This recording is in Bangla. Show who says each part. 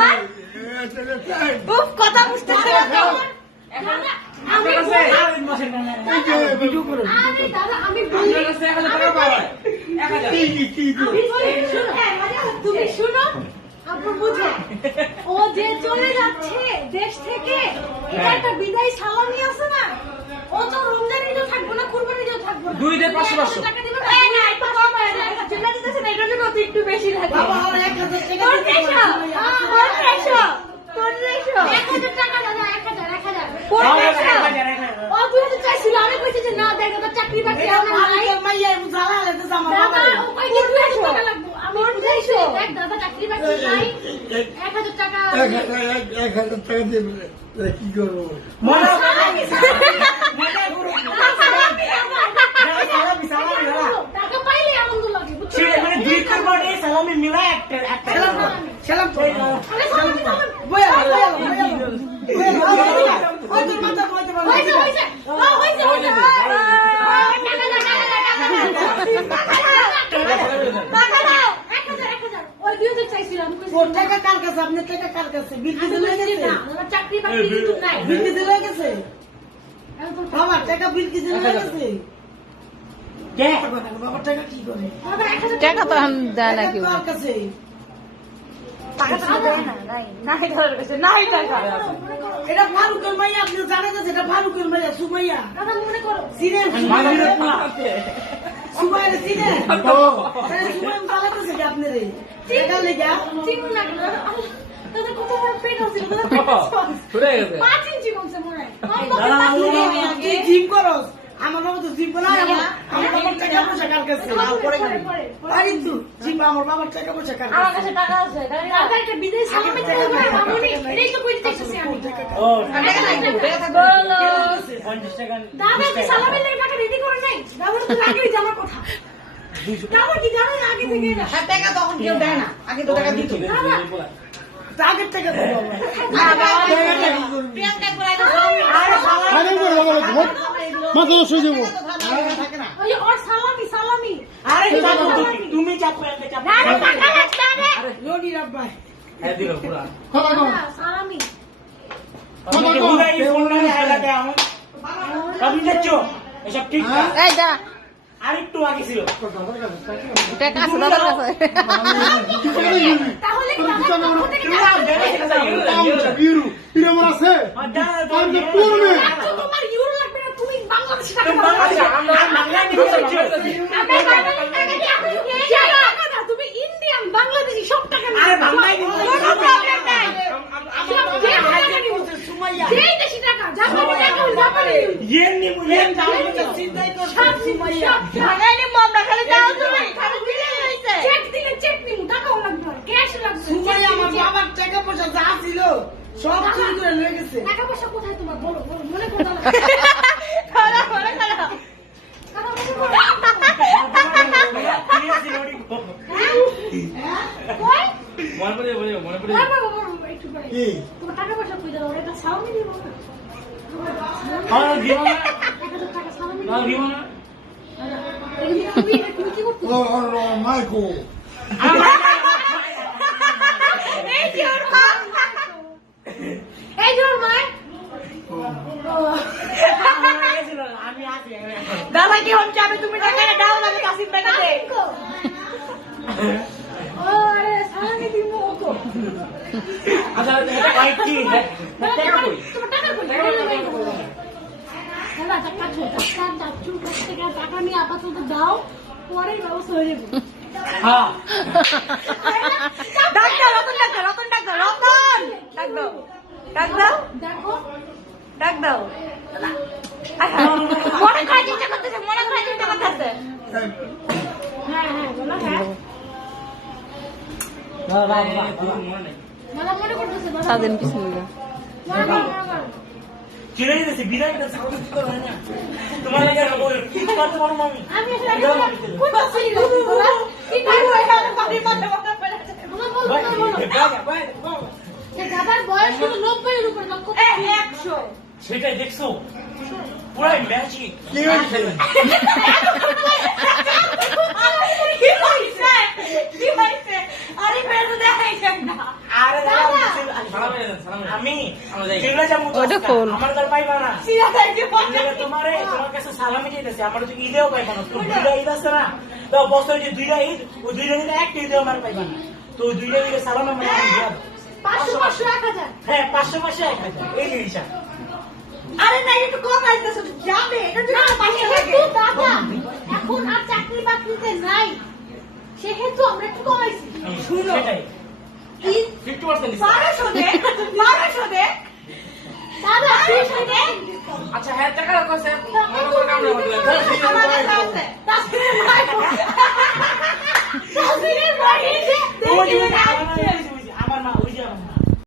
Speaker 1: বার উফ তুমি শুনো বুঝো ও যে চলে যাচ্ছে দেশ থেকে এটা একটা বিদায় সালামি আছে না ও তো রমজান থাকব না কুরবানি থাকব না
Speaker 2: দুই দিয়ে পাঁচশো পাঁচশো।
Speaker 1: টাকা দিবে এই না একটু কম হয় না চিল্লা দিতেছে না এটার জন্য তো একটু বেশি লাগে
Speaker 3: বাবা, আমার এক হাজার টাকা
Speaker 1: তোর
Speaker 3: দিতে
Speaker 1: দেড়শো,
Speaker 3: পারব না।
Speaker 1: হ্যাঁ, তোর দেড়শো, তোর দেড়শো। এক হাজার টাকা দাদা, এক হাজার, তোর দেড়শো। ও দুই হাজার চাইছিল, আমি কইছি যে না, দেখ, ওদের চাকরি বাকরি আমার নাই। দাদা, ও কইছে দুই হাজার টাকা লাগবো। আমি দেড়শো। দেখ, দাদা, চাকরি বাকরি নাই। এক হাজার টাকা
Speaker 4: এক হাজার টাকা দিয়ে কি করব
Speaker 1: সালামি,
Speaker 3: দিলে
Speaker 1: কইছি
Speaker 3: গেছে?
Speaker 1: না, আমার চাকরি বাকরি নাই।
Speaker 3: বিক্রি দিলে গেছে?
Speaker 1: আমি
Speaker 3: বাবা, টাকা বিক্রি দিলে গেছে? টাকা
Speaker 5: তো এখন দেয় না কেউ।
Speaker 3: জিম করস? আমার বাবা তো জিম করে না, আমার- আমার বাবার টাকা পয়সা কার কাছে?
Speaker 1: পরে,
Speaker 3: তো, জিম আমার বাবার টাকা পয়সা কার
Speaker 1: আমার
Speaker 3: কাছে?
Speaker 1: টাকা আছে দাদা একটা বিদেশ সালামি টাকা করে মামুনি এটাই তো কইতে আমি।
Speaker 2: ও
Speaker 1: বলো।
Speaker 2: পঞ্চাশ টাকা
Speaker 1: দাদা কি সালামি লাগে টাকা রেডি করে নাই। দাদা তো আগেই যাওয়ার কথা। দাদা কি জানো না আগে থেকে
Speaker 3: হ্যাঁ, টাকা তখন কেউ দেয় না। আগে তো টাকা দিত। আগের টাকা তো বাবা।
Speaker 1: প্রিয়াঙ্কা করে সালামি
Speaker 4: আরে বলো, বলো, ভোট মাথা নষ্ট হয়ে যাব।
Speaker 3: থাকে না।
Speaker 1: ওই ওর সালামি সালামি।
Speaker 2: আরে চাপো তুমি তুমি চাপো একে চাপো।
Speaker 1: না না টাকা লাগবে না
Speaker 3: রনির আব্বাই।
Speaker 2: হ্যাঁ
Speaker 1: সালামি।
Speaker 2: আরেকটু আগে ছিল।
Speaker 5: আছে
Speaker 1: তুমি ইন্ডিয়ান বাংলাদেশি সব টাকা। সব
Speaker 3: চুরি করে লয়ে গেছে
Speaker 1: টাকা পয়সা কোথায় তোমার? বলো, বলো, মনে করো না।
Speaker 5: খারাপ করে খারাপ
Speaker 1: টাকা পয়সা কোথায়? হ্যাঁ? কই?
Speaker 2: মনে পড়ে বলে মনে পড়ে।
Speaker 4: কি
Speaker 1: তোমার টাকা পয়সা কই দাও? এটা সালামি দিব না?
Speaker 2: দিও না না
Speaker 1: দিব।
Speaker 2: না
Speaker 4: ও মাইকো
Speaker 1: এই ওর মা এই ওর মা
Speaker 5: দাদা কি হচ্ছে আমি তুমি টাকা দাও না আমি কাসিম বেটাতে
Speaker 1: ওরে সালামি দিব ওকো
Speaker 2: আচ্ছা এটা বাইক কি টাকা কই
Speaker 1: তোমার টাকা কই দাদা টাকা ছো টাকা দাচ্ছু কাছ থেকে টাকা নিয়ে আপাতত দাও পরে ব্যবস্থা হয়ে যাবে
Speaker 2: হ্যাঁ
Speaker 5: doctor Ratan doctor Ratan doctor Ratan ডাক দাও ডাক দাও
Speaker 1: দেখো
Speaker 5: ডাক দাও মনে করার চেষ্টা করতেছে মনে চেষ্টা
Speaker 1: হ্যাঁ বলো
Speaker 5: বিসমিল্লাহ
Speaker 2: বিদায় সাউন্ড না তোমার লাগে বল কি করতে পারো মামি
Speaker 1: আমি কি এখানে বলো বলো বলো। দাদার বয়স এর উপরে
Speaker 2: সেটাই দেখছ? পুরাই ম্যাজিক
Speaker 4: কি হয়েছে
Speaker 5: কি হইছে কি হইছে আরে বেরু দেখাইছেন না
Speaker 2: আরে আমি
Speaker 6: ওটা খোল।
Speaker 2: আমার তার পাইবা না
Speaker 7: সিরা দেখে
Speaker 2: এগুলো তোমারে তোমার কাছে সালামি চাইতেছে আমার তো ঈদেও পাইবা না তো দুইটা ঈদ আছে না তো বছরে যে দুইটা ঈদ ওই দুইটা ঈদে একটা ঈদেও আমার পাইবা না তো দুইটা ঈদে সালাম।
Speaker 7: পাঁচশো পাঁচশো এক হাজার
Speaker 2: হ্যাঁ পাঁচশো পাঁচশো এক হাজার এই হিসাব
Speaker 5: আরে না একটু কম আসতেছে। যাবে এটা জন্য পাঁচশো লাগে
Speaker 7: দাদা এখন আর চাকরি বাকরিতে নাই। সেহেতু আমরা একটু কমাইছি
Speaker 5: শুনো
Speaker 1: আচ্ছা হ্যাঁ টাকা কইছে মনে করে কামড়ে বললেন